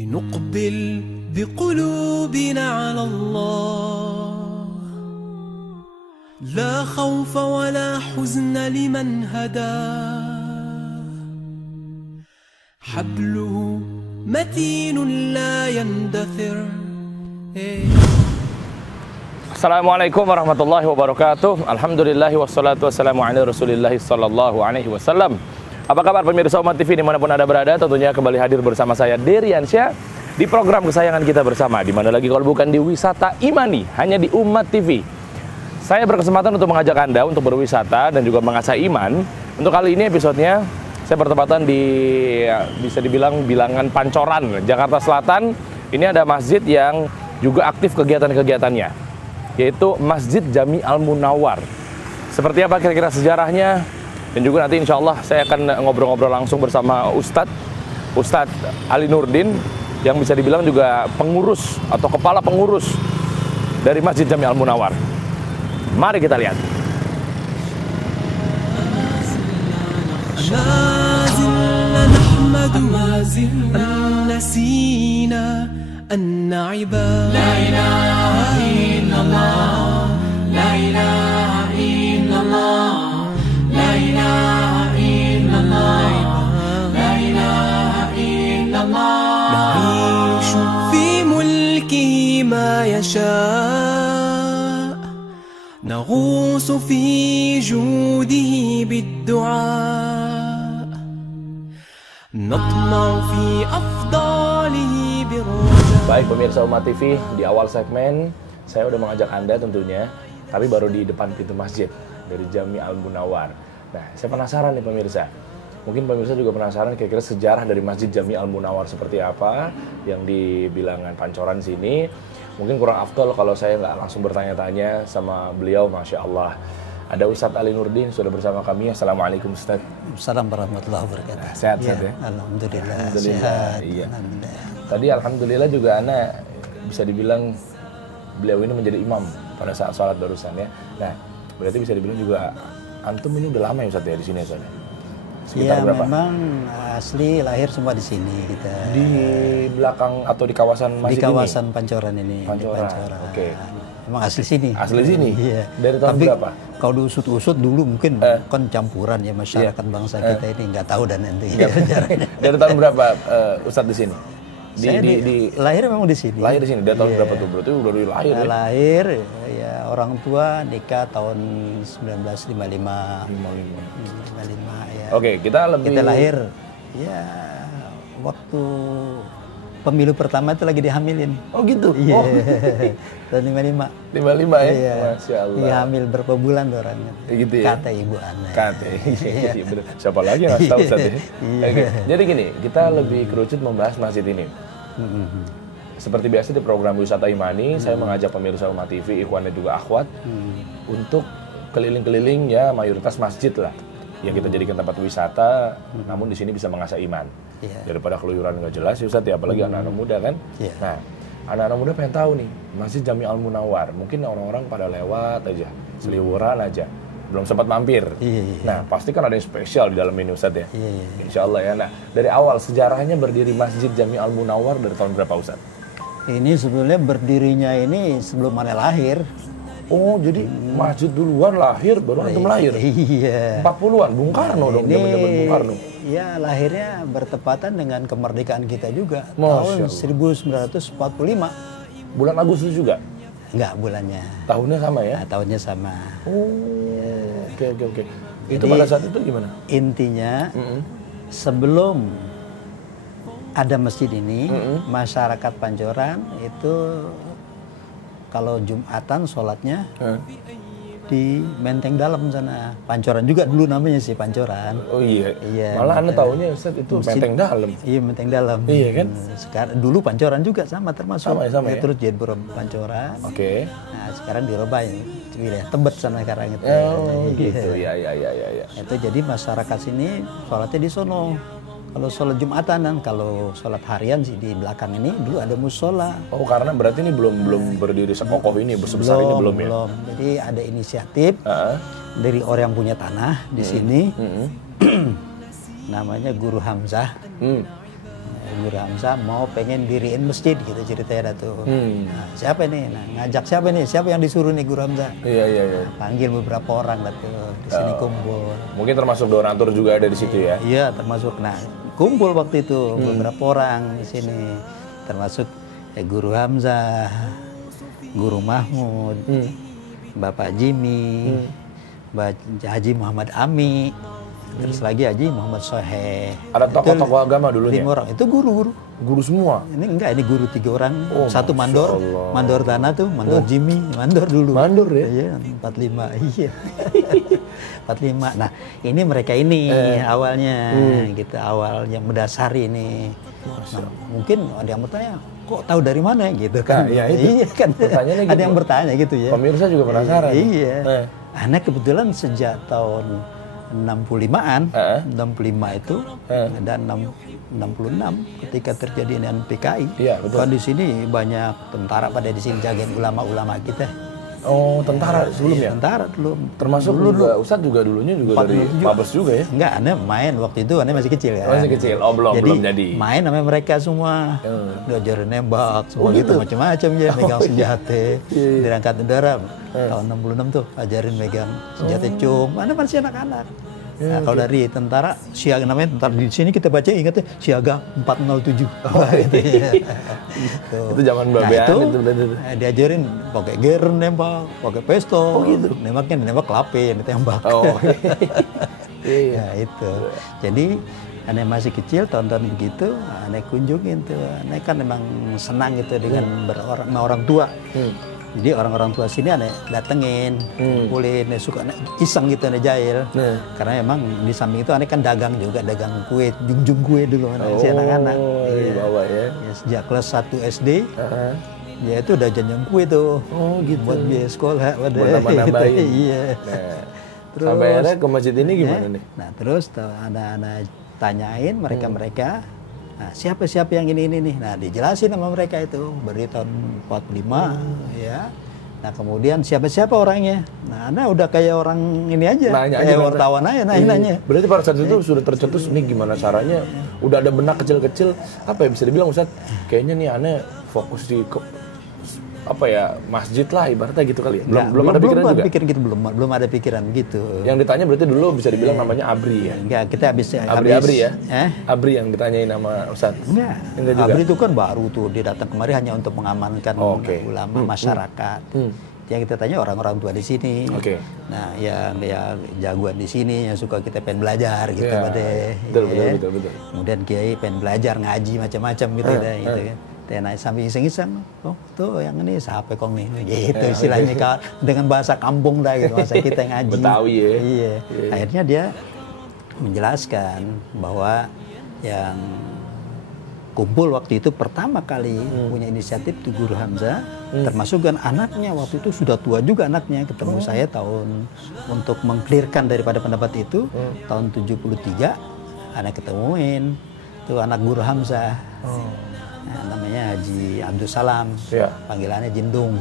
لنقبل بقلوبنا على الله لا خوف ولا حزن لمن هداه حبله متين لا يندثر. Assalamualaikum warahmatullahi wabarakatuh. Alhamdulillahi wassalatu wassalamu ala rasulillahi sallallahu alaihi wasallam. Apa kabar pemirsa Umat TV dimanapun Anda berada? Tentunya kembali hadir bersama saya Deriansyah di program kesayangan kita bersama. Dimana lagi kalau bukan di Wisata Imani, hanya di Umat TV. Saya berkesempatan untuk mengajak Anda untuk berwisata dan juga mengasah iman. Untuk kali ini episodenya saya bertepatan di bisa dibilang bilangan Pancoran, Jakarta Selatan. Ini ada masjid yang juga aktif kegiatan-kegiatannya, yaitu Masjid Jami Al-Munawwar. Seperti apa kira-kira sejarahnya? Dan juga nanti insya Allah saya akan ngobrol-ngobrol langsung bersama Ustadz Ali Nurdin, yang bisa dibilang juga pengurus atau kepala pengurus dari Masjid Jami Al-Munawwar. Mari kita lihat. أن عباد لا إله إلا الله لا إله إلا الله لا إله إلا الله لا إله إلا الله نعيش في ملكه ما يشاء نغوص في جوده بالدعاء نطمع في أفضاله برجاء. Baik pemirsa Umat TV, di awal segmen saya udah mengajak Anda tentunya, tapi baru di depan pintu masjid dari Jami Al-Munawwar. Nah, saya penasaran nih pemirsa. Mungkin pemirsa juga penasaran kira-kira sejarah dari Masjid Jami Al-Munawwar seperti apa yang di bilangan Pancoran sini. Mungkin kurang afdol kalau saya nggak langsung bertanya-tanya sama beliau, Masya Allah. Ada Ustadz Ali Nurdin sudah bersama kami. Assalamualaikum Ustadz. Assalamualaikum warahmatullahi wabarakatuh. Sehat ya? Alhamdulillah. Alhamdulillah. Sehat. Iya. Alhamdulillah. Tadi alhamdulillah juga Ana bisa dibilang beliau ini menjadi imam pada saat sholat barusan ya. Nah, berarti bisa dibilang juga antum ini udah lama ya Ustadz ya di sini Ustadz? Sekitar Ya, berapa? memang asli lahir semua di sini kita. Di belakang atau di kawasan masjid Di kawasan Pancoran ini. Pancoran. Di Pancoran. Oke. Memang asli sini. Asli sini? Iya. Dari tahun Tapi berapa? kalau diusut-usut dulu mungkin kan campuran ya masyarakat bangsa kita ini nggak tahu dan nanti. Dari tahun berapa Ustadz di sini? Saya lahir memang di sini. Lahir di sini. Dari tahun berapa tuh? Berarti udah dari lahir ya? Lahir ya, orang tua nikah tahun 1955. 55 ya. Oke, kita lahir ya waktu pemilu pertama itu lagi dihamilin. Oh gitu? Iya. Oh. Tahun 55. 55 ya? Iya. Masya Allah. Iya, hamil berapa bulan tuh orangnya. Gitu ya? Kata ibu Ana. Kata, iya bener. Siapa lagi yang ngasih tahu Ustadz ya? Oke. Jadi gini, kita lebih kerucut membahas masjid ini. Seperti biasa di program Wisata Imani, saya mengajak pemirsa Umat TV, ikhwan dan juga akhwat untuk keliling-keliling ya mayoritas masjid lah yang kita jadikan tempat wisata, namun di sini bisa mengasah iman. Daripada keluyuran nggak jelas ya Ustadz ya, apalagi anak-anak muda kan. Nah, anak-anak muda pengen tahu nih Masjid Jami Al-Munawwar. Mungkin orang-orang pada lewat aja, seliwuran aja, belum sempat mampir. Nah, pasti kan ada yang spesial di dalam ini Ustadz ya. Insya Allah ya. Nah, dari awal sejarahnya berdiri Masjid Jami Al-Munawwar dari tahun berapa Ustadz? Ini sebenarnya berdirinya ini sebelum Ana lahir. Oh, jadi masjid duluan lahir, baru antum lahir? Iya. 40-an, Bung Karno dong, zaman-zaman Bung Karno. Ya, lahirnya bertepatan dengan kemerdekaan kita juga. Masya Tahun 1945. Bulan Agustus juga? Enggak, bulannya. Tahunnya sama ya? Nah, tahunnya sama. Oh, oke. Itu Jadi, pada saat itu gimana? Intinya, sebelum ada masjid ini, masyarakat Pancoran itu kalau Jumatan sholatnya di Menteng Dalam sana. Pancoran juga dulu namanya sih Pancoran. Oh iya. Malah Anda taunya Ustaz itu Masjid, Menteng Dalam. Iya, Menteng Dalam. Iya kan? Sekarang dulu Pancoran juga sama termasuk. Sama ya. Terus jadi Pancoran. Oke. Nah, sekarang dirubah wilayah Tebet sana sekarang itu. Oh gitu. Ya. Itu jadi masyarakat sini sholatnya di sono. Kalau sholat Jumatan dan kalau sholat harian sih di belakang ini dulu ada musola. Oh, karena berarti ini belum berdiri sekokoh ini, sebesar ini belum ya? Belum. Jadi ada inisiatif dari orang yang punya tanah di sini. Namanya Guru Hamzah. Guru Hamzah mau pengen diriin masjid gitu ceritanya tuh. Nah, siapa nih? Nah, ngajak siapa nih? Siapa yang disuruh nih Guru Hamzah? Iya. Nah, panggil beberapa orang lah tuh di sini kumpul. Mungkin termasuk donatur juga ada di situ ya? Iya, termasuk. Nah, kumpul waktu itu beberapa orang di sini, termasuk Guru Hamzah, Guru Mahmud, Bapak Jimmy, Haji Muhammad Ami. Terus lagi Haji Muhammad Soheh. Ada tokoh-tokoh agama dulunya? 5 orang. Itu guru-guru. Guru semua? Ini guru 3 orang. Oh, satu mandor. Mandor tanah tuh, mandor Jimmy. Mandor dulu. Mandor ya? Iya, 45. Iya. 45. Nah, ini mereka ini awalnya. Gitu, awal yang mendasari ini. Nah, mungkin ada yang bertanya, kok tahu dari mana gitu kan? Nah, ya itu. Iya kan. Pertanyaannya gitu. Ada yang bertanya gitu ya. Pemirsa juga penasaran. Iya. Anak kebetulan sejak tahun 65-an, 65 itu dan 66 ketika terjadi dengan PKI. Iya, betul. Kan di sini banyak tentara pada di sini jagain ulama-ulama kita. Oh, tentara sebelumnya? Tentara dulu. Termasuk juga Ustadz juga dulunya juga dari Mabes juga ya? Enggak, Anda main waktu itu, Anda masih kecil ya. Masih kecil. Oh, belum jadi. Main sama mereka semua. Diajarin nembak, semua gitu macam-macam ya, megang senjata. Di Angkatan Udara tahun 66 tuh ajarin megang senjata cum. Anda masih anak-anak. Nah, kalau dari tentara siaga namanya tentara di sini kita baca ingatnya siaga 407. Gitu ya. Itu zaman babean itu diajarin pakai geren nembak, pakai pistol. Gitu. Nembaknya nembak kelapin, ditembak. Ya itu. Jadi aneh masih kecil tonton begitu, aneh kunjungin tuh. Aneh kan memang senang gitu dengan orang tua. Jadi orang-orang tua sini aneh datengin, kumpulin, suka iseng gitu aneh jahil. Karena emang di samping itu aneh kan dagang juga, dagang kue, jungjung kue dulu si anak-anak. Dibawa ya. Sejak kelas 1 SD, ya itu udah janjang kue tuh. Oh gitu. Buat biaya sekolah. Buat nambah-nambahin. Iya. Terus, sampai akhirnya ke masjid ini gimana nih? Nah terus anak-anak tanyain mereka-mereka. Nah, siapa-siapa yang ini nih? Nah, dijelasin sama mereka itu beri tahun 45 ya. Nah, kemudian siapa-siapa orangnya? Nah, Anda udah kayak orang ini aja, kayak wartawan aja nanya. Berarti pada saat itu sudah tercetus nih gimana caranya? Udah ada benak kecil-kecil, apa ya bisa dibilang Ustadz? Kayaknya nih Anda fokus di apa ya masjid lah ibaratnya gitu kali ya. Belum ada pikiran juga. Belum ada pikiran gitu. Yang ditanya berarti dulu bisa dibilang namanya Abri ya. Enggak, kita habis Abri ya. Abri yang ditanyain nama Ustadz. Enggak juga. Abri itu kan baru tuh, dia datang kemari hanya untuk mengamankan ulama masyarakat. Yang kita tanya orang-orang tua di sini. Nah, yang jagoan di sini yang suka kita pengen belajar gitu betul. Kemudian kiai pengen belajar ngaji macam-macam gitu gitu kan. Naik sambil iseng-iseng, oh tuh yang ini siapa kong nih, gitu istilahnya dengan bahasa kampung dah gitu, bahasa kita ngaji. Betawi ya. Iya. Akhirnya dia menjelaskan bahwa yang kumpul waktu itu pertama kali punya inisiatif itu Guru Hamzah, termasuk kan anaknya waktu itu sudah tua juga anaknya, ketemu saya untuk mengklirkan daripada pendapat itu tahun 73, anak ketemuin tuh anak Guru Hamzah. Nah, namanya Haji Abdul Salam, panggilannya Jindung.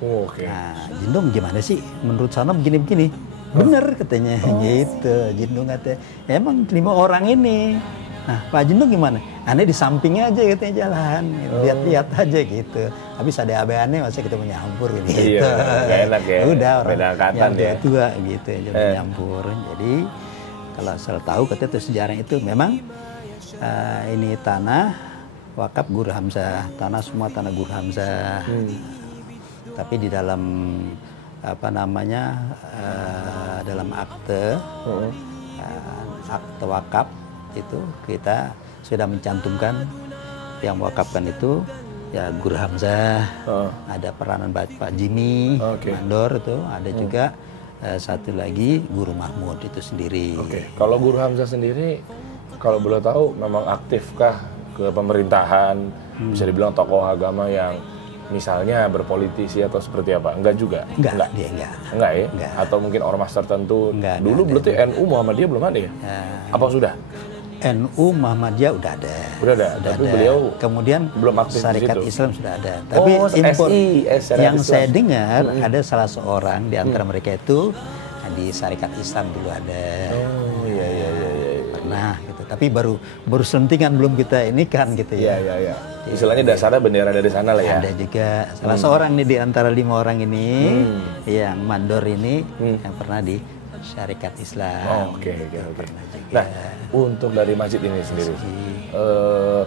Nah, Jindung gimana sih? Menurut sana begini-begini. Bener katanya, gitu. Jindung katanya, emang 5 orang ini. Nah, Pak Jindung gimana? Aneh di sampingnya aja katanya jalan, lihat-lihat aja gitu. Habis ada abe-aneh masa kita menyampur gitu. Iya, gak enak ya. Udah orang yang tua ya. gitu ya, menyampur. Jadi kalau saya tahu katanya itu sejarah itu memang ini tanah wakaf Guru Hamzah, tanah semua tanah Guru Hamzah. Tapi di dalam apa namanya dalam akte wakaf itu kita sudah mencantumkan yang wakafkan itu ya Guru Hamzah. Ada peranan Pak Jimmy, mandor itu, ada juga satu lagi Guru Mahmud itu sendiri. Kalau Guru Hamzah sendiri kalau boleh tahu memang aktifkah ke pemerintahan, bisa dibilang tokoh agama yang misalnya berpolitisi atau seperti apa? Enggak juga? Enggak ya? Enggak. Atau mungkin ormas tertentu? Enggak, dulu berarti NU Muhammadiyah belum ada ya? Apa sudah? NU Muhammadiyah udah ada. Udah ada, tapi beliau kemudian belum aktif Syarikat di situ. Islam sudah ada. Tapi impor yang saya dengar ada salah seorang di antara mereka itu di Syarikat Islam dulu ada. Iya. Pernah gitu. Tapi baru selentingan, belum kita ini kan gitu ya. Iya. Istilahnya dasarnya bendera dari sana lah ya. Ada juga salah seorang nih di antara 5 orang ini yang mandor ini yang pernah di Syarikat Islam. Oke. Nah, untuk dari masjid ini sendiri,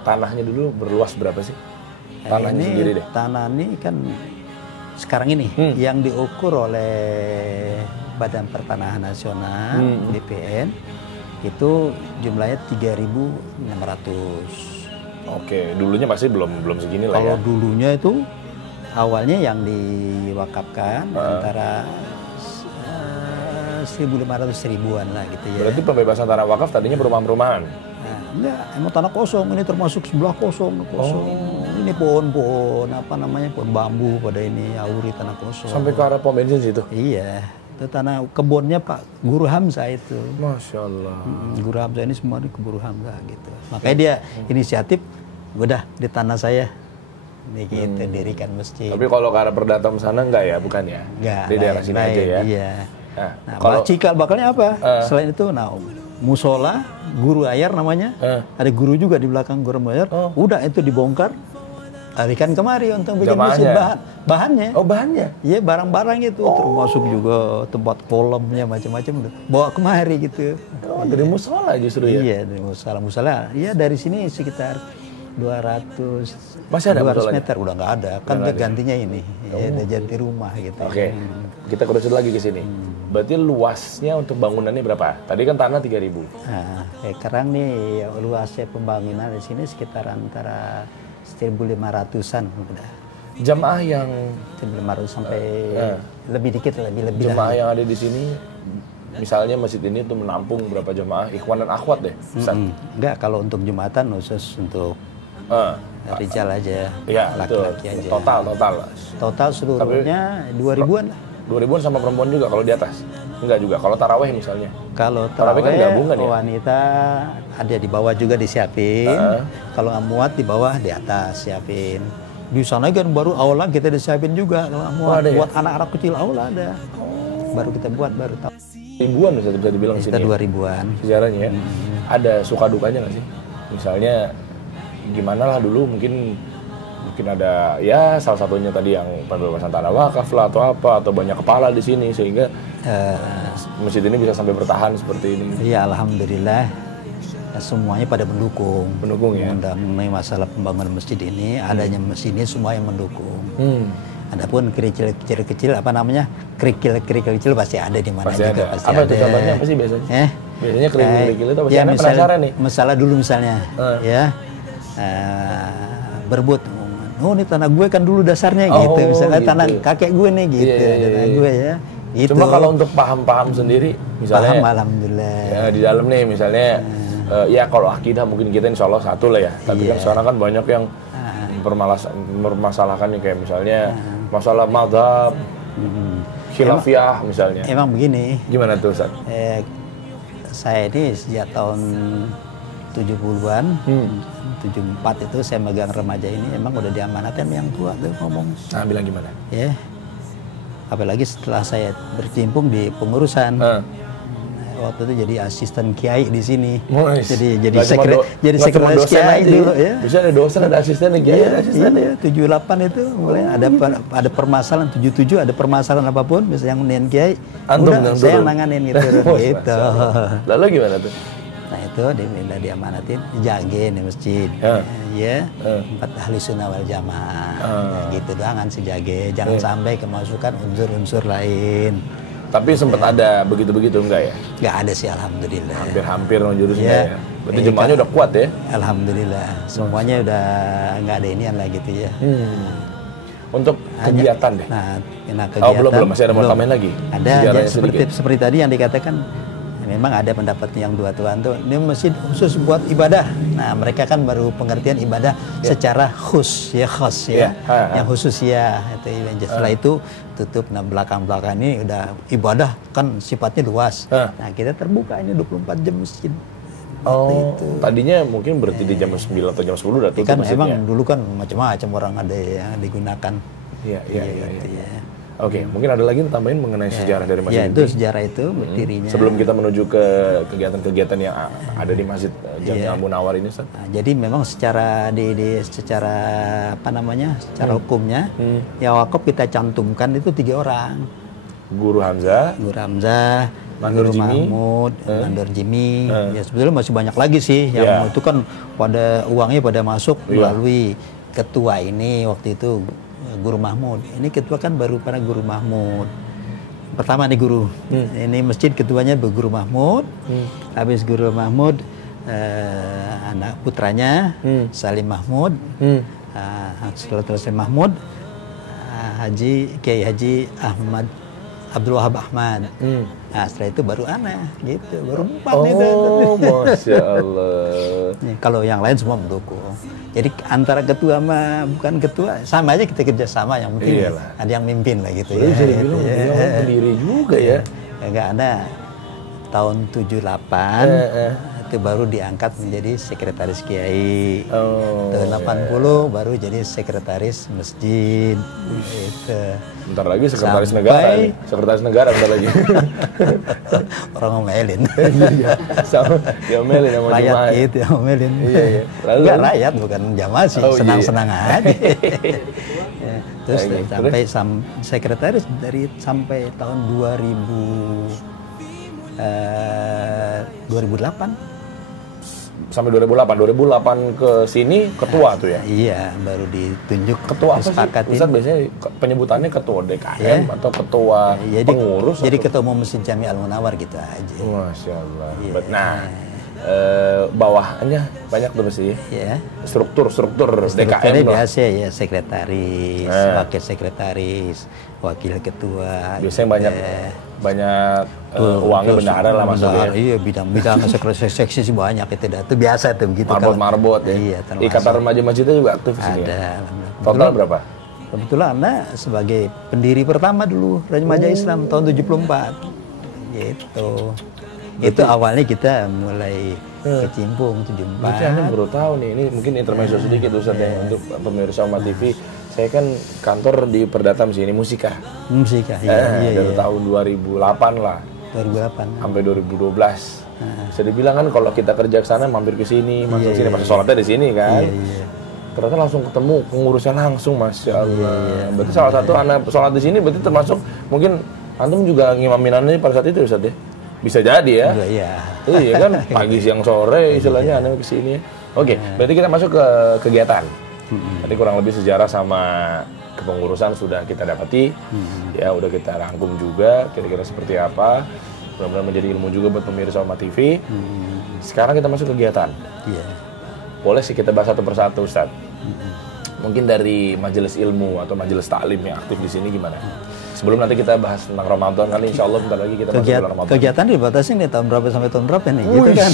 tanahnya dulu berluas berapa sih? Tanahnya ini sendiri deh. Tanah ini kan sekarang ini yang diukur oleh Badan Pertanahan Nasional BPN itu jumlahnya 3.600. Oke, dulunya pasti belum segini lah ya. Kalau dulunya itu awalnya yang diwakafkan antara 1.500 ribuan lah gitu ya. Berarti pembebasan tanah wakaf tadinya perumahan-perumahan? Nah, enggak, emang tanah kosong, ini termasuk sebelah kosong. Ini pohon-pohon, apa namanya, pohon bambu pada ini, auri tanah kosong. Sampai ke arah pom bensin situ? Iya, itu tanah kebunnya Pak Guru Hamzah itu. Masya Allah. Guru Hamzah ini semua ini ke Guru Hamzah gitu. Makanya dia inisiatif, udah di tanah saya, nih gitu, dirikan masjid. Tapi kalau ke arah Perdatam sana enggak ya, bukan ya? Enggak, di daerah sini aja ya? Iya. Nah, kalau cikal bakalnya apa? Selain itu, musola, guru ayar namanya. Ada guru juga di belakang guru ayar. Udah itu dibongkar, tarikan kemari untuk bikin masjid bahannya. Oh, bahannya? Iya, barang-barang itu termasuk juga tempat kolamnya macam-macam udah bawa kemari gitu. Oh, dari musola justru ya? Iya, dari musola. Iya, dari sini sekitar 200 masih ada 200 meter udah nggak ada, kan udah gantinya ini. Ya, udah jadi rumah gitu. Oke. Kita kerusut lagi ke sini. Berarti luasnya untuk bangunannya berapa? Tadi kan tanah 3.000. Nah, sekarang nih luasnya pembangunan di sini sekitar antara 1.500-an udah. Jamaah yang 1.500 sampai lebih dikit, lebih jamaah yang ada di sini, misalnya masjid ini tuh menampung berapa jamaah ikhwan dan akhwat deh? Enggak, kalau untuk jumatan khusus untuk rijal aja, ya, laki-laki aja. Total seluruhnya 2.000-an lah. 2.000-an sama perempuan juga kalau di atas? Enggak juga, kalau taraweh misalnya? Kalau taraweh kan gabungan ya? Wanita ada di bawah juga disiapin, kalau muat di bawah, di atas siapin. Di sana kan baru aula kita disiapin juga, kalau muat buat anak-anak kecil aula ada. Baru kita buat, baru tahu. Ribuan bisa dibilang kita sini 2.000-an. sejarahnya ya? Ada suka dukanya nggak sih? Misalnya gimana lah dulu mungkin ada ya salah satunya tadi yang pembebasan tanah wakaf lah atau apa, atau banyak kepala di sini sehingga masjid ini bisa sampai bertahan seperti ini. Iya, alhamdulillah semuanya pada mendukung ya. Mengenai masalah pembangunan masjid ini, adanya masjid ini semua yang mendukung. Adapun kerikil kecil apa namanya, kerikil kecil pasti ada di mana juga pasti apa ada. Itu contohnya apa sih biasanya? Biasanya kerikil itu apa sih? Ya, Penasaran nih. Masalah dulu misalnya ya berebut. Oh, ini tanah gue kan dulu dasarnya gitu. Misalnya gitu. Tanah kakek gue nih gitu. Tanah gue ya. Gitu. Cuma kalau untuk paham sendiri, misalnya. Paham, alhamdulillah. Ya, di dalam nih misalnya, ya kalau akidah mungkin kita insya Allah satu lah ya. Tapi kan sekarang kan banyak yang mempermasalahkan nih, kayak misalnya masalah mazhab, khilafiyah misalnya. Emang begini. Gimana tuh, Ustaz? Saya ini sejak tahun 70-an, 74 itu saya megang remaja ini, emang udah diamanatin yang tua tuh ngomong. Nah, bilang gimana? Ya, apalagi setelah saya bercimpung di pengurusan. Waktu itu jadi asisten kiai di sini. Jadi sekretaris kiai dulu ya. Bisa ada dosen, ada asisten kiai, ada asisten ya. 78 itu mulai ada permasalahan, 77 ada permasalahan apapun, misalnya yang nian kiai, udah saya yang nanganin gitu. Gitu. Lalu gimana tuh? Nah itu diminta diamanatin, jagain di masjid, ya, 4 ahli sunnah wal jamaah, gitu doang kan sejage, jangan sampai kemasukan unsur-unsur lain. Tapi sempat ada begitu-begitu enggak ya? Nggak ada sih, alhamdulillah. Hampir jurusnya ya. Berarti jemaahnya udah kuat ya? Alhamdulillah, semuanya udah nggak ada inian lah gitu ya. Untuk kegiatan deh. Nah kegiatan. Belum masih ada mau tambahin lagi. Ada seperti tadi yang dikatakan. Memang ada pendapat yang dua tuan tuh, ini masjid khusus buat ibadah. Nah mereka kan baru pengertian ibadah secara khos ya, yang khusus ya. Setelah itu tutup. Nah belakang ini udah ibadah kan sifatnya luas. Nah kita terbuka ini 24 jam masjid. Tadinya mungkin berarti di jam 9 atau jam 10 udah tutup kan masjidnya. Emang dulu kan macam-macam orang ada yang digunakan. Iya. Oke, mungkin ada lagi tambahin mengenai sejarah dari masjid itu sejarah itu berdirinya. Sebelum kita menuju ke kegiatan-kegiatan yang ada di Masjid Jami Al Munawwar ini, Ustaz. Nah, jadi memang secara secara apa namanya, secara hukumnya, ya wakaf kita cantumkan itu 3 orang. Guru Hamzah, Mandor Mahmud, Mandor Jimmy. Ya sebetulnya masih banyak lagi sih yang itu kan pada uangnya pada masuk melalui ketua ini waktu itu Guru Mahmud. Ini ketua kan baru pada Guru Mahmud. Pertama nih guru. Ini masjid ketuanya Guru Mahmud. Habis Guru Mahmud anak putranya Salim Mahmud. Setelah Salim Mahmud Kiai Haji Ahmad Abdul Wahab Ahmad. Nah, setelah itu baru anak gitu, baru 4 itu. Oh, Masya Allah. Kalau yang lain semua mendukung. Jadi antara ketua sama bukan ketua sama aja kita kerja sama, yang penting ada yang mimpin lah gitu ya. Bisa dibilang beliau pendiri juga ya. Enggak ada tahun 78 itu baru diangkat menjadi sekretaris kiai. Tahun 80 baru jadi sekretaris masjid. Gitu. Bentar lagi sekretaris negara. Sekretaris negara bentar lagi. Orang ngomelin. Iya, sama diomelin sama rakyat jemaah. gitu yang ngomelin. Iya. Lalu, enggak rakyat, bukan jamaah sih, senang-senang aja. Ya, terus sampai sekretaris dari sampai tahun 2008. Sampai 2008 ke sini ketua tuh ya? Iya, baru ditunjuk ketua apa sih? Ustaz biasanya penyebutannya ketua DKM atau ketua pengurus? Jadi ketua umum Masjid Jami Al Munawwar gitu aja. Masya Allah. Nah, bawahannya banyak tuh sih. Struktur DKM biasa ya, sekretaris, wakil sekretaris, wakil ketua. Biasanya banyak uangnya benaran lah maksudnya. Iya, bidang seksi sih banyak itu biasa tuh begitu. Marbot ya. Iya, Ikatan Remaja Masjidnya juga aktif di sini. Ada. Total berapa? Kebetulan Anda sebagai pendiri pertama dulu Remaja Islam tahun 74. Gitu. Itu awalnya kita mulai kecimpung 74. Berarti Anda baru tahu nih, ini mungkin intermezzo sedikit Ustaz ya, untuk pemirsa Umat TV. Saya kan kantor di Perdata sini Musika. Iya. Dari tahun 2008 lah. 2008. Sampai 2012. Bisa dibilang kan kalau kita kerja ke sana mampir ke sini, masuk sini, pas sholatnya di sini kan. Iya. Ternyata langsung ketemu pengurusnya langsung, Masya Allah. Berarti salah satu anak sholat di sini berarti termasuk mungkin antum juga ngimaminannya pada saat itu Ustaz ya? Bisa jadi ya. Iya kan, pagi siang sore istilahnya Anda kesini. Oke, berarti kita masuk ke kegiatan. Tadi kurang lebih sejarah sama kepengurusan sudah kita dapati. Ya udah kita rangkum juga kira-kira seperti apa. Mudah-mudahan menjadi ilmu juga buat pemirsa Umat TV. Sekarang kita masuk kegiatan. Boleh sih kita bahas satu persatu, Ustaz. Mungkin dari majelis ilmu atau majelis taklim yang aktif di sini gimana? Sebelum nanti kita bahas tentang Ramadan, kali insya Allah bentar lagi kita masuk bulan Ramadan. Kegiatan dibatasi nih tahun berapa sampai tahun berapa nih? Gitu kan?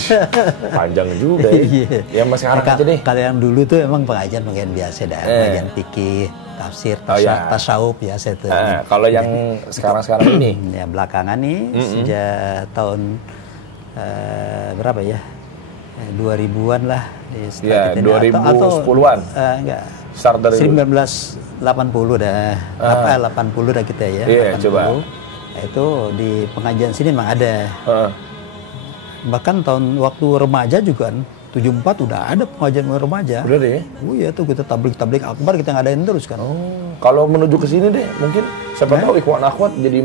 Panjang juga ya. Ya mas sekarang aja deh. Kalau yang dulu tuh emang pengajian biasa dah, pengajian fikih, tafsir, tasawuf biasa tuh. Kalau yang sekarang ini? Ya belakangan nih sejak tahun berapa ya? 2000-an lah. Ya 2010-an. Enggak. Start dari 1980 dah. 80 dah kita ya. Iya, coba. Itu di pengajian sini memang ada. Bahkan tahun waktu remaja juga kan 74 udah ada pengajian remaja. Bener ya? Oh iya tuh kita tablik akbar kita ngadain terus kan. Kalau menuju ke sini deh mungkin siapa tahu ikhwan akhwat jadi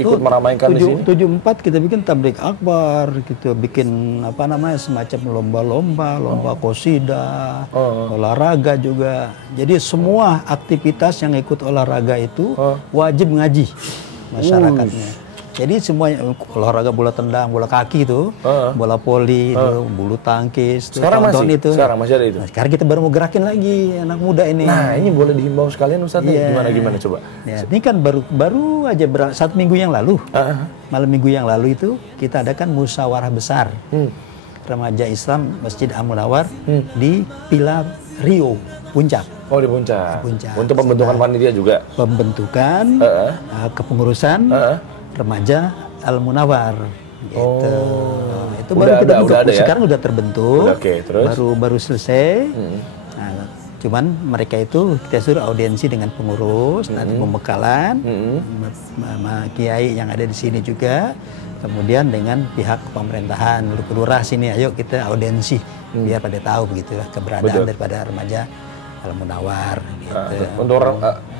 ikut meramaikan di sini. 74 kita bikin tablik akbar, kita bikin apa namanya semacam lomba qasidah, olahraga juga. Jadi semua aktivitas yang ikut olahraga itu wajib ngaji masyarakatnya. Jadi semuanya olahraga bola tendang, bola kaki itu, bola voli, bulu tangkis, sekarang masih ada itu. Nah, sekarang kita baru mau gerakin lagi anak muda ini. Nah, ini boleh dihimbau sekalian Ustaz gimana coba. Ya, ini kan baru aja 1 minggu yang lalu. Malam minggu yang lalu itu kita adakan musyawarah besar. Remaja Islam Masjid Al Munawwar di Pilar Rio, Puncak. Oh, di Puncak. Untuk pembentukan panitia juga. Pembentukan kepengurusan Remaja Al Munawwar gitu. Itu baru kita bentuk. Sekarang udah terbentuk. Oke, terus? Baru selesai. Nah, Cuman mereka itu kita suruh audiensi dengan pengurus, nanti pembekalan, sama kiai yang ada di sini juga, kemudian dengan pihak pemerintahan, lurah sini, ayo kita audiensi biar pada tahu begitu lah keberadaan daripada remaja Al-Munawwar. Gitu. Untuk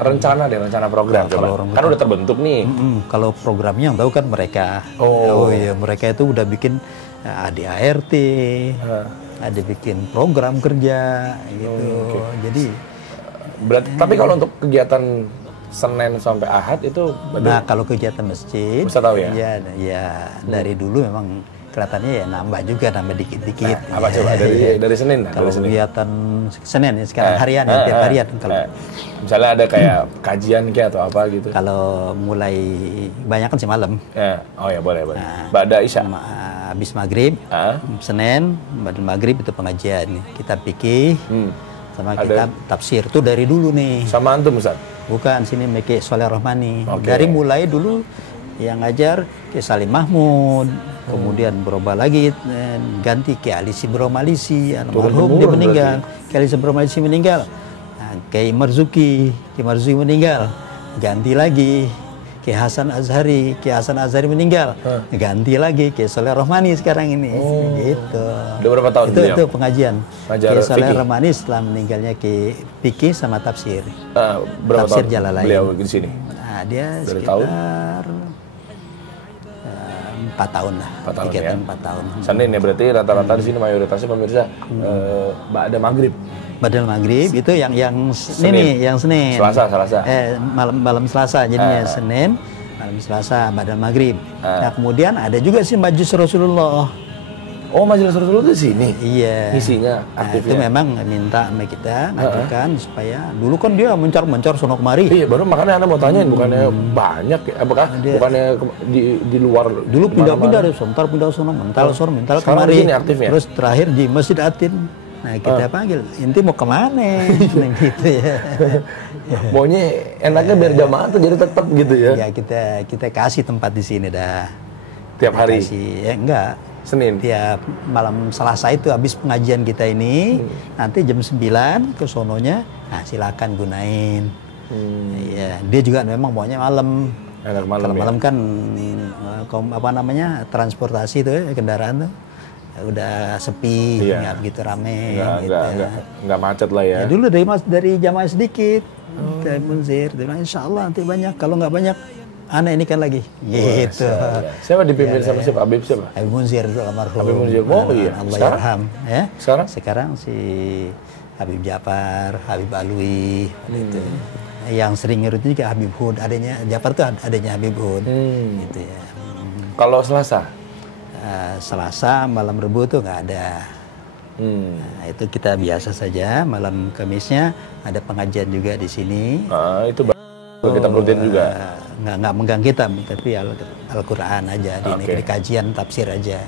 rencana program, kan udah terbentuk nih. Kalau programnya yang tahu kan mereka. Iya, mereka itu udah bikin ADART, ada bikin program kerja gitu. Jadi berarti tapi kalau untuk kegiatan Senin sampai Ahad itu nah kalau kegiatan masjid bisa tahu ya? Ya dari dulu memang kelihatannya ya nambah dikit-dikit. Nah, apa coba dari Senin? Kalau kegiatan Senin ya sekarang harian ya tiap harian kalau misalnya ada kayak kajian kayak atau apa gitu. Kalau mulai banyak kan sih malam. Oh ya boleh. Ba'da Isya. Habis maghrib, Senin, badal maghrib itu pengajian. Kita fikih sama kita tafsir tuh dari dulu nih. Sama antum Ustaz? Bukan, sini Meki Soleh Rohmani. Dari mulai dulu yang ngajar ke Salim Mahmud, kemudian berubah lagi ganti ke Ali Sibro Malisi, almarhum dia meninggal. Ke Ali Sibro Malisi meninggal. Kiai Marzuki meninggal. Ganti lagi Ki Hasan Azhari meninggal, ganti lagi Ki Soleh Rohmani sekarang ini, gitu. Udah berapa tahun itu pengajian. Ki Soleh Rohmani setelah meninggalnya Ki Fikih sama tafsir. Berapa tafsir tahun Jalalain. Beliau di sini? Nah, dia dari sekitar 4 tahun lah. 4 tahun ya. 4 tahun. Senin ya berarti rata-rata di sini mayoritasnya pemirsa ba'da maghrib. Badal maghrib itu yang Senin. Selasa. Malam Selasa jadinya Senin, malam Selasa badal maghrib. Nah kemudian ada juga sih Majelis Rasulullah. Oh Majelis Rasulullah itu sini? Iya. Isinya aktifnya. Itu memang minta sama kita ngajukan supaya dulu kan dia mencar sono kemari. Iya baru makanya Anda mau tanyain bukannya banyak ya, bukannya di luar. Dulu pindah-pindah deh, sebentar pindah sono, mental kemari. Terus terakhir di Masjid Atin. Nah kita panggil, inti mau kemana? Gitu ya. Maunya enaknya biar jamaah tuh jadi tetap gitu ya? Ya kita kasih tempat di sini dah. Tiap hari? Enggak. Senin? Tiap malam Selasa itu habis pengajian kita ini, nanti jam 9 ke sononya, nah silakan gunain. Ya, dia juga memang maunya malam. Enak malam. Kalau malam kan transportasi tuh ya, kendaraan tuh udah sepi, nggak begitu rame, nggak macet lah ya. Dulu dari jamaah sedikit, kayak Munzir, insya Allah nanti banyak. Kalau nggak banyak, anak ini kan lagi, gitu. Siapa dipimpin sama siapa? Habib siapa? Habib Munzir itu almarhum. Habib Munzir, iya. Allah yarham, ya. Sekarang si Habib Jafar, Habib Alwi, itu. Yang sering ngerut juga Habib Hud, adanya Jafar tuh adanya Habib Hud, gitu ya. Kalau Selasa? Selasa malam Rebu tuh nggak ada. Nah, itu kita biasa saja. Malam Kamisnya ada pengajian juga di sini. Itu kita rutin juga. Nggak megang kita, tapi Al-Quran aja, di kajian tafsir aja,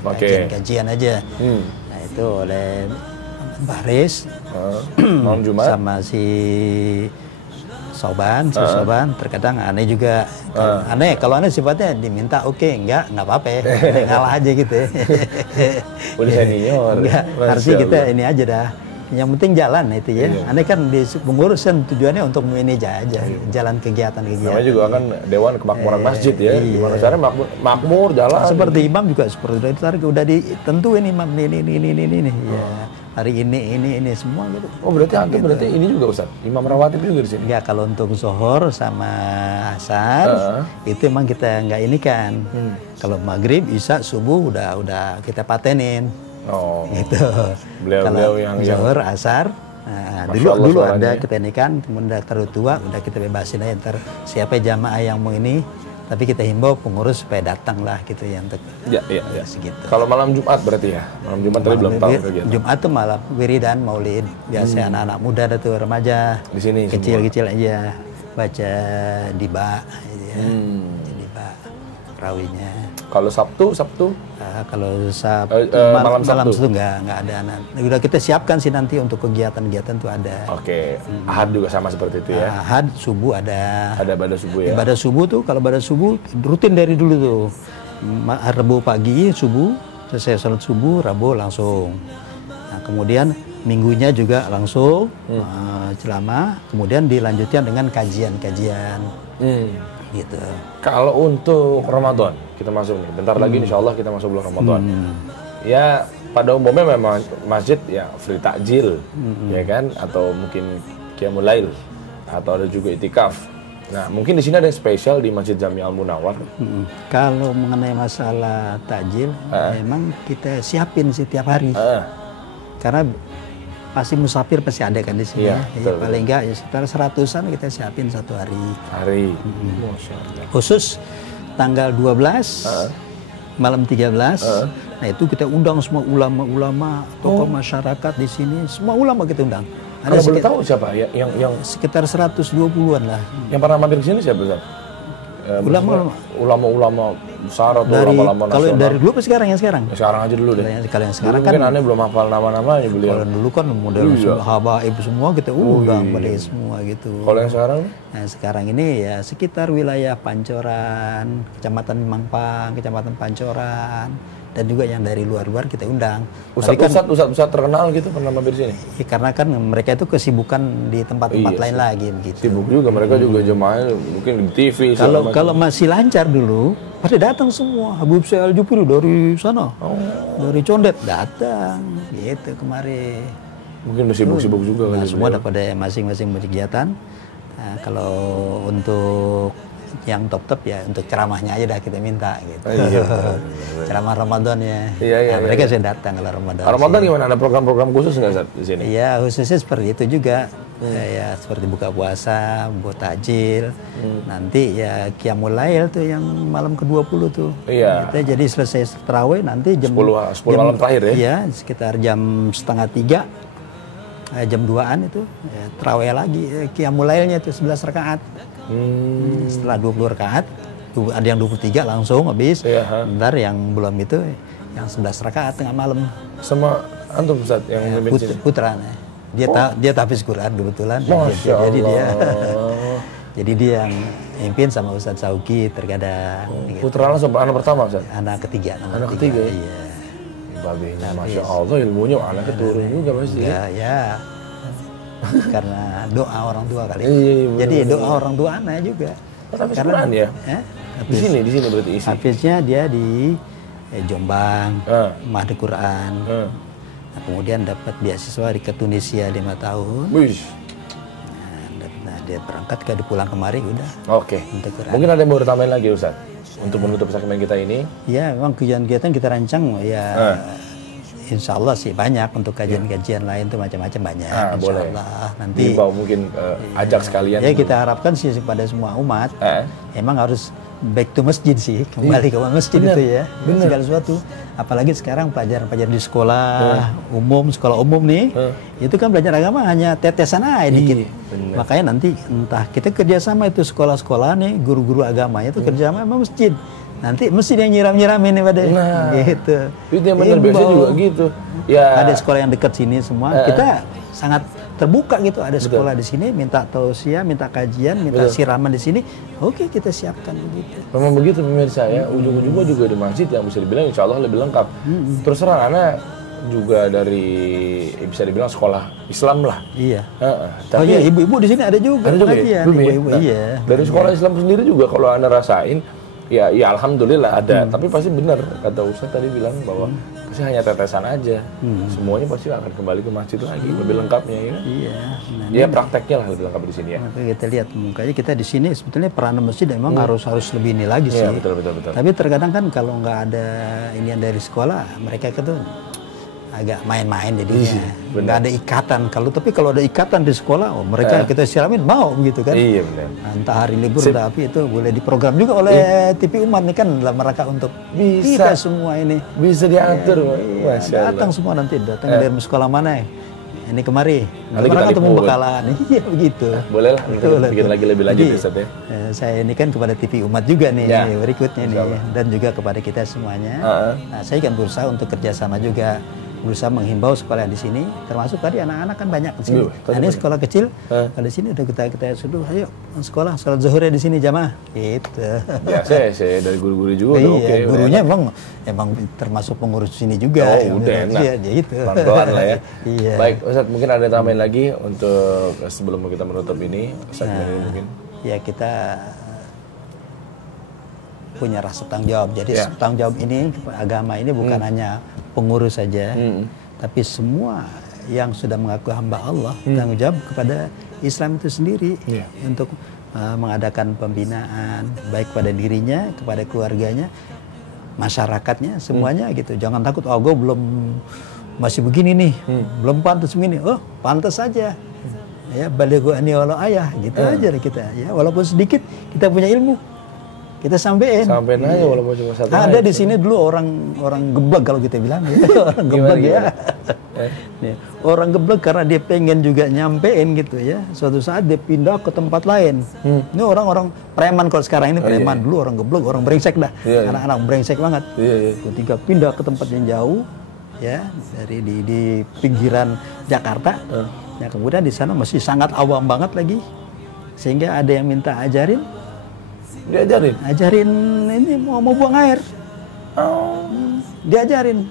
kajian aja. Nah itu oleh Mbah Riz, malam Jumat sama si Soban, terkadang aneh juga. Aneh, kalau aneh sifatnya diminta enggak apa-apa, ngalah aja gitu. Udah senior. Enggak, harusnya kita ini aja dah. Yang penting jalan itu ya. Aneh kan di pengurus kan tujuannya untuk manage aja, jalan kegiatan. Namanya juga kan Dewan Kemakmuran Masjid ya. Gimana caranya makmur jalan. Seperti imam juga seperti itu udah ditentuin imam ini. Ya. Hari ini semua gitu. Oh berarti berarti ini juga Ustaz, imam rawatib juga di sini? Enggak, kalau untuk zuhur sama asar itu emang kita nggak ini kan. Kalau maghrib, isya, subuh udah kita patenin. Oh. Gitu. Beliau yang zuhur, asar. Nah, dulu ada kita ini kan, kemudian terlalu tua udah kita bebasin aja ntar siapa jamaah yang mau ini. Tapi kita himbau pengurus supaya datang lah gitu ya untuk segitu. Kalau malam Jumat berarti ya? Malam Jumat tadi belum tahu kegiatan. Jumat tuh malam wiridan maulid. Biasa anak-anak muda ada tuh remaja. Di sini kecil-kecil aja baca diba gitu ya. Diba rawinya. Kalau Sabtu? Kalau malam Sabtu nggak ada. Udah kita siapkan sih nanti untuk kegiatan-kegiatan tuh ada. Oke. Ahad juga sama seperti itu ya? Ahad subuh ada. Ada ibadah subuh ya? Ibadah subuh tuh, kalau ibadah subuh rutin dari dulu tuh. Rebu pagi subuh, selesai sholat subuh, Rabu langsung. Nah kemudian minggunya juga langsung ceramah, kemudian dilanjutkan dengan kajian-kajian gitu. Kalau untuk Ramadan kita masuk nih, bentar lagi insya Allah kita masuk bulan Ramadan. Ya pada umumnya memang masjid ya free takjil, ya kan, atau mungkin qiyamul lail, atau ada juga itikaf. Nah mungkin di sini ada yang spesial di Masjid Jami Al Munawwar. Kalau mengenai masalah takjil, memang kita siapin setiap hari. Karena pasti musafir pasti ada kan di sini. Iya, ya, paling enggak ya sekitar 100-an kita siapin satu hari. Masya Allah. Khusus tanggal 12, malam 13, nah itu kita undang semua ulama-ulama, tokoh masyarakat di sini, semua ulama kita undang. Ada boleh tahu siapa yang sekitar 120-an lah. yang pernah mampir ke sini siapa Ustaz? Ulama-ulama besar atau Dari, ulama-ulama nasional? kalau dari dulu apa sekarang? Yang sekarang? Ya, sekarang aja dulu deh. Kalau yang sekarang Dulu kan mungkin aneh belum hafal nama-namanya beliau. kalau dulu kan model habaib semua kita undang pada semua gitu. Kalau yang sekarang? Nah sekarang ini ya sekitar wilayah Pancoran, Kecamatan Mampang, Kecamatan Pancoran, dan juga yang dari luar-luar kita undang. Ustadz terkenal gitu pernah mampir sini? Ya, karena kan mereka itu kesibukan di tempat-tempat lain lagi begitu. Sibuk juga mereka juga jemaah mungkin di TV. Kalau masih lancar dulu, pada datang semua. Habib Syekh Al-Jupri dari sana, dari Condet datang, gitu kemarin. Mungkin sibuk-sibuk juga. Nah, semua ada pada masing-masing kegiatan. Nah, kalau untuk yang top ya untuk ceramahnya aja dah kita minta gitu. Ceramah Ramadan ya. Mereka sudah datang kalau Ramadan. Ramadan gimana? Ada program-program khusus nggak Ustaz di sini? Iya, khususnya seperti itu juga. Ya seperti buka puasa, buat takjil. Nanti ya qiyamul lail tuh yang malam ke-20 tuh. Iya. Kita jadi selesai tarawih nanti jam 10 malam terakhir ya. Iya, sekitar jam 2:30. Jam 2-an itu ya, tarawih lagi qiyamul lailnya itu 11 rakaat. Setelah 20 rakaat ada yang 23 langsung habis. Bentar yang belum itu yang 11 rakaat tengah malam. Sama antum Ustaz yang memimpin sini? Putra. Dia tahfiz Quran kebetulan. Jadi dia yang mimpin sama Ustaz Sauki terkadang. Putra langsung anak pertama Ustaz? Anak ketiga. Anak ketiga. Iya. Babenya Masya Allah ilmunya anak keturun juga pasti. Ya. Karena doa orang tua kali. Jadi doa orang tua anak juga. Hafiz Quran ya? Di sini berarti isi. Hafiznya dia di Jombang, Mahdi Quran. Nah, kemudian dapat beasiswa ke Tunisia 5 tahun. Nah, dia berangkat pulang kemari udah. Oke. Mungkin ada yang mau ditambahin lagi Ustaz untuk menutup segmen kita ini? Ya, memang kegiatan kita rancang ya. Insya Allah sih banyak untuk kajian-kajian lain tuh macam-macam banyak. Insya Allah nanti mungkin ajak sekalian. Ya kita harapkan sih pada semua umat emang harus back to masjid sih, kembali ke masjid itu ya. Segala sesuatu. Apalagi sekarang pelajaran-pelajaran di sekolah umum nih, itu kan belajar agama hanya tetesan aja dikit. Makanya nanti entah kita kerjasama itu sekolah-sekolah nih, guru-guru agamanya itu kerjasama sama masjid. Nanti mesti yang nyiram-nyiramin nih pada gitu. Itu yang benar biasa juga gitu. Ya. Ada sekolah yang dekat sini semua. Kita sangat terbuka gitu. Ada sekolah di sini minta tausiah, minta kajian, minta siraman di sini. Oke, kita siapkan begitu. Memang begitu pemirsa ya. Ujung-ujungnya juga di masjid yang bisa dibilang insya Allah lebih lengkap. Terus terang anak juga dari bisa dibilang sekolah Islam lah. Iya. Tapi iya, ibu-ibu di sini ada juga. Ibu-ibu iya. Dari sekolah Islam sendiri juga kalau Anda rasain ya alhamdulillah ada, tapi pasti benar kata Ustaz tadi bilang bahwa pasti hanya tetesan aja. Semuanya pasti akan kembali ke masjid lagi lebih lengkapnya ya. Iya. Ya prakteknya lah lebih lengkap di sini ya. Maka kita lihat makanya kita di sini sebetulnya peranan masjid memang harus lebih ini lagi sih. Iya, betul. Tapi terkadang kan kalau nggak ada inian dari sekolah, mereka itu agak main-main jadinya. Nggak ada ikatan. Tapi kalau ada ikatan di sekolah, mereka kita siramin mau begitu kan. Iya benar. Entah hari libur tapi itu boleh diprogram juga oleh TV Umat nih kan dalam rangka untuk kita semua ini. Bisa diatur. Datang semua nanti dari sekolah mana ya? Ini kemari. Orang ketemu bekalan. Iya begitu. Boleh lah. Bikin lagi lebih lanjut Ustaz ya. Saya ini kan kepada TV Umat juga nih berikutnya nih dan juga kepada kita semuanya. Nah saya kan berusaha untuk kerjasama juga. berusaha menghimbau sekolah di sini, termasuk tadi anak-anak kan banyak di sini. Nah, ini sekolah kecil, kalau di sini udah kita suruh, ayo sekolah sholat zuhurnya di sini jamaah, gitu. Ya, saya dari guru-guru juga udah oke. Gurunya emang termasuk pengurus sini juga. Oh, udah enak. Ya, gitu. Pelan-pelan lah ya. Iya. Baik, Ustadz, mungkin ada tambahan lagi untuk sebelum kita menutup ini, Ustadz mungkin. Ya, kita punya rasa tanggung jawab. Jadi tanggung jawab ini agama ini bukan hanya pengurus saja, tapi semua yang sudah mengaku hamba Allah tanggung jawab kepada Islam itu sendiri untuk mengadakan pembinaan baik pada dirinya, kepada keluarganya, masyarakatnya, semuanya gitu. Jangan takut, oh gue belum masih begini nih, belum pantas begini. Oh pantas saja. Ya balighu anni walau ayah gitu aja kita. Ya walaupun sedikit kita punya ilmu. Kita sampein aja walaupun cuma satu. Ada di sini dulu orang geblek kalau kita bilang ya. Orang geblek ya. Orang geblek karena dia pengen juga nyampein gitu ya. Suatu saat dia pindah ke tempat lain. Ini orang-orang preman kalau sekarang ini preman. Dulu orang geblek, orang brengsek dah. Anak-anak brengsek banget. Ketika pindah ke tempat yang jauh ya, dari di pinggiran Jakarta. Ya, kemudian di sana masih sangat awam banget lagi. Sehingga ada yang minta ajarin. Ajarin ini mau buang air. Diajarin.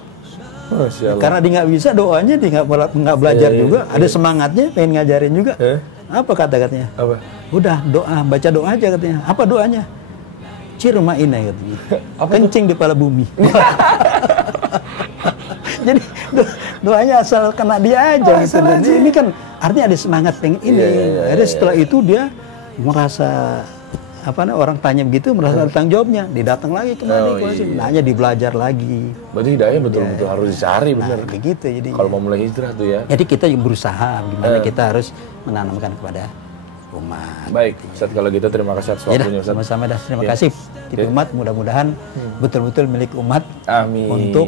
Karena dia nggak bisa doanya, dia nggak belajar juga. Ada semangatnya, pengen ngajarin juga. Apa katanya? Apa? Udah doa, baca doa aja katanya. Apa doanya? Cirmaina katanya. Kencing di kepala bumi. Jadi doanya asal kena dia aja gitu. Dan ini kan artinya ada semangat pengen ini. Jadi setelah itu dia merasa orang tanya begitu, merasa tanggung jawabnya, didatang lagi kembali, nanya, dibelajar lagi. Berarti hidayah betul-betul harus dicari, benar. Begitu jadi. Kalau mau mulai hijrah tuh ya. Jadi kita berusaha gimana kita harus menanamkan kepada umat. Baik, Ustadz kalau gitu terima kasih atas waktunya Ustadz. Sama-sama dah, terima kasih. Di umat mudah-mudahan betul-betul milik umat. Amin. Untuk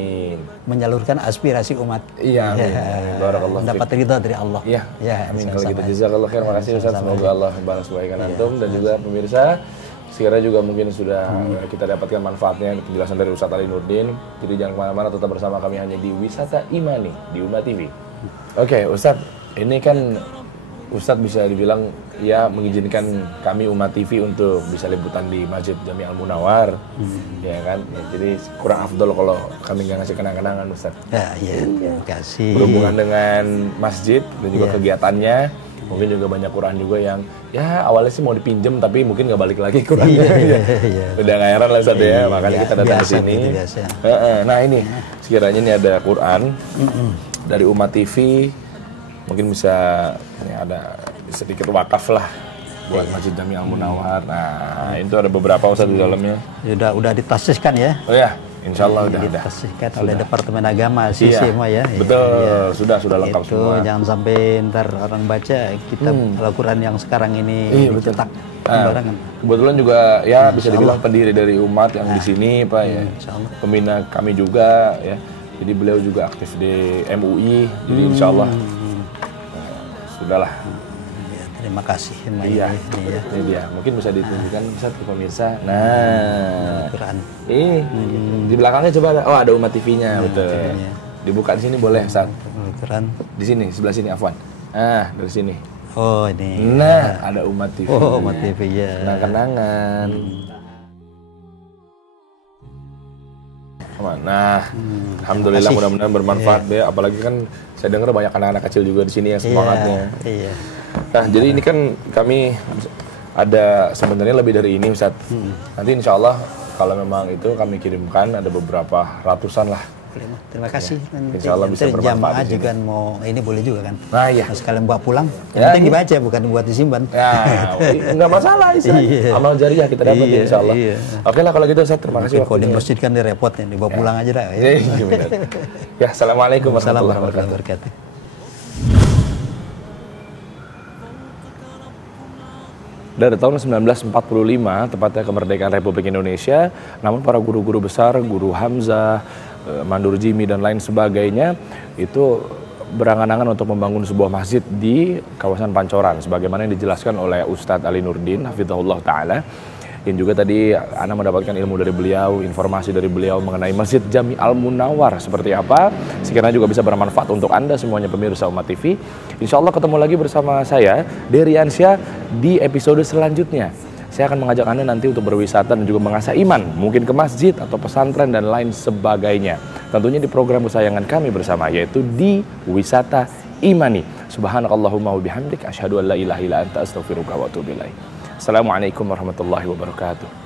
menyalurkan aspirasi umat. Iya, amin. Barakallah. Dapat ridha dari Allah. Iya. Amin. Kalau gitu jazakallah khair. Makasih Ustaz. Semoga Allah balas kebaikan antum dan juga pemirsa. Sekiranya juga mungkin sudah kita dapatkan manfaatnya penjelasan dari Ustaz Ali Nurdin. Jadi jangan kemana-mana, tetap bersama kami hanya di Wisata Imani di Umat TV. Oke, Ustaz, ini kan Ustaz bisa dibilang ya mengizinkan kami Umat TV untuk bisa liputan di Masjid Jami Al Munawar, ya kan? Ya, jadi kurang afdol kalau kami nggak ngasih kenang-kenangan Ustaz. Terima kasih. Berhubungan dengan masjid dan juga kegiatannya, mungkin juga banyak Quran juga yang ya awalnya sih mau dipinjem tapi mungkin nggak balik lagi Qurannya. Udah nggak heran lah Ustaz ya, makanya kita datang ke sini. Nah ini sekiranya ini ada Quran dari Umat TV. Mungkin bisa ada sedikit wakaf lah buat Masjid Jami Al Munawar. Nah, itu ada beberapa Ustaz di dalamnya. Udah ditasiskan ya? Oh ya, insya Allah udah ditasiskan oleh Departemen Agama semua ya. Betul, sudah lengkap itu, semua. Jangan sampai ntar orang baca kitab Al-Quran yang sekarang ini dicetak sembarangan. Kebetulan juga ya bisa dibilang pendiri dari umat yang di sini Pak ya. Pembina kami juga ya. Jadi beliau juga aktif di MUI. Jadi insya Allah sudahlah. Terima kasih. Ini dia. Mungkin bisa ditunjukkan Ustaz ke pemirsa. Nah, Quran. Di belakangnya coba ada. Oh, ada Umat TV-nya, betul. Dibuka di sini boleh, Ustaz. Quran. Di sini, sebelah sini Afwan. Dari sini. Oh, ini. Nah, ada Umat TV. Oh, Umat TV ya. Kenang-kenangan. Nah, alhamdulillah mudah-mudahan bermanfaat ya. Apalagi kan saya dengar banyak anak-anak kecil juga di sini yang semangatnya. Nah, jadi ini kan kami ada sebenarnya lebih dari ini Ustaz. Nanti insya Allah kalau memang itu kami kirimkan ada beberapa ratusan lah. Terima kasih. Insya Allah bisa bermanfaat. Jamaah juga mau ini boleh juga kan? Nah iya. Sekalian bawa pulang. Yang penting dibaca bukan buat disimpan. Ya, nggak masalah Ustaz. Amal jariah kita dapat insya Allah. Oke lah kalau gitu Ustaz, terima kasih. Kalau di masjid kan repot nih, dibawa pulang aja dah. Ya, assalamualaikum warahmatullahi wabarakatuh. Dari tahun 1945, tepatnya kemerdekaan Republik Indonesia, namun para guru-guru besar, Guru Hamzah, Mandur Jimi, dan lain sebagainya, itu berangan-angan untuk membangun sebuah masjid di kawasan Pancoran, sebagaimana yang dijelaskan oleh Ustadz Ali Nurdin, hafizahullah ta'ala, yang juga tadi Ana mendapatkan ilmu dari beliau, informasi dari beliau mengenai Masjid Jami Al Munawwar seperti apa. Sekiranya juga bisa bermanfaat untuk Anda semuanya pemirsa Umat TV. Insya Allah ketemu lagi bersama saya, Deriansyah, di episode selanjutnya. Saya akan mengajak Anda nanti untuk berwisata dan juga mengasah iman, mungkin ke masjid atau pesantren dan lain sebagainya. Tentunya di program kesayangan kami bersama, yaitu di Wisata Imani. Subhanakallahumma wa bihamdik, asyhadu an la ilaha illa anta, astaghfiruka wa atubu ilaik. Assalamualaikum warahmatullahi wabarakatuh.